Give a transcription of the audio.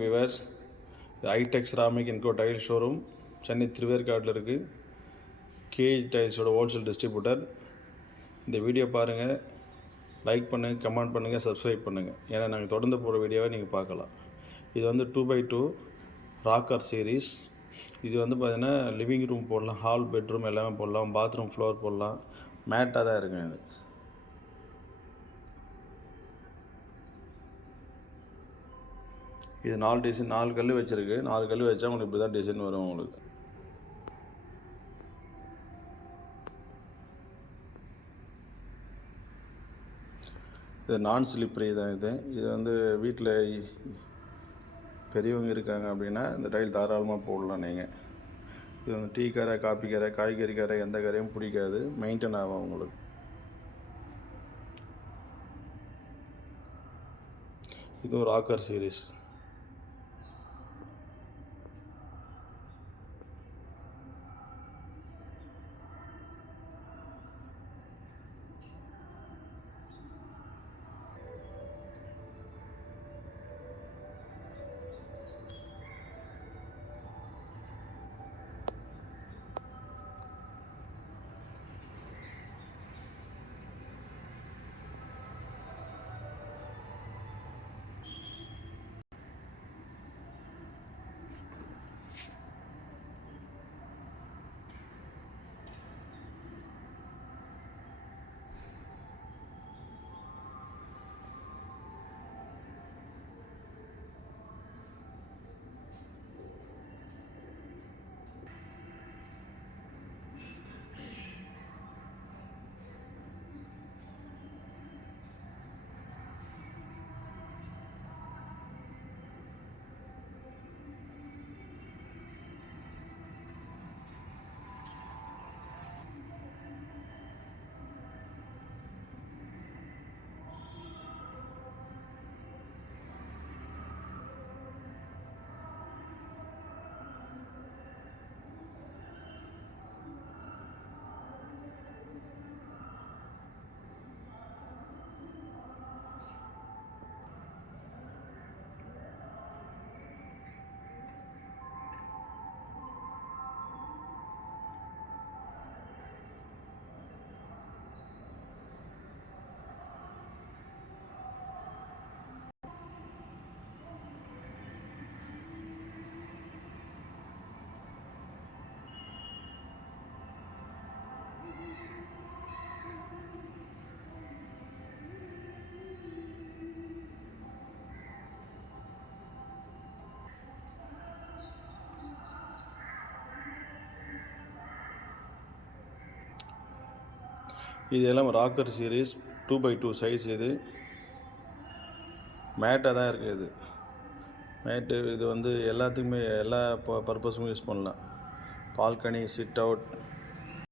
Viewers, Itech ceramic என்கோ tile showroom Chennai திருவேற்காட்டில் இருக்குது. கேஜ் டைல்ஸோட ஹோல்சேல் டிஸ்ட்ரிபியூட்டர். இந்த வீடியோ பாருங்கள், லைக் பண்ணுங்கள், கமெண்ட் பண்ணுங்கள், சப்ஸ்கிரைப் பண்ணுங்கள். ஏன்னா நாங்கள் தொடர்ந்து போகிற வீடியோவை நீங்கள் பார்க்கலாம். இது வந்து 2x2 ராக்கர் சீரீஸ். இது வந்து பார்த்திங்கன்னா லிவிங் ரூம் போடலாம், ஹால் பெட்ரூம் எல்லாமே போடலாம், பாத்ரூம் ஃப்ளோர் போடலாம். மேட்டாக தான் இருக்குங்க இது. இது 4 டிசைன், 4 கல் வச்சுருக்கு. 4 கல் வச்சா உங்களுக்கு இப்படி தான் டிசைன் வரும் உங்களுக்கு. இது நான் ஸ்லிப்பரி தான். இது வந்து வீட்டில் பெரியவங்க இருக்காங்க அப்படின்னா இந்த டைல் தாராளமாக போடலாம் நீங்கள். இது வந்து டீ கரை, காப்பி கரை, காய்கறி கரை எந்த கரையும் பிடிக்காது, மெயின்டைன் ஆகும் உங்களுக்கு. இது ஒரு ராக்கர் சீரீஸ். இது எல்லாம் ராக்கர் சீரீஸ் 2x2 சைஸ். இது மேட்டாக தான் இருக்குது. இது மேட்டு. இது வந்து எல்லாத்துக்குமே எல்லா பர்பஸும் யூஸ் பண்ணலாம். Balcony, sit out,